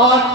Olá.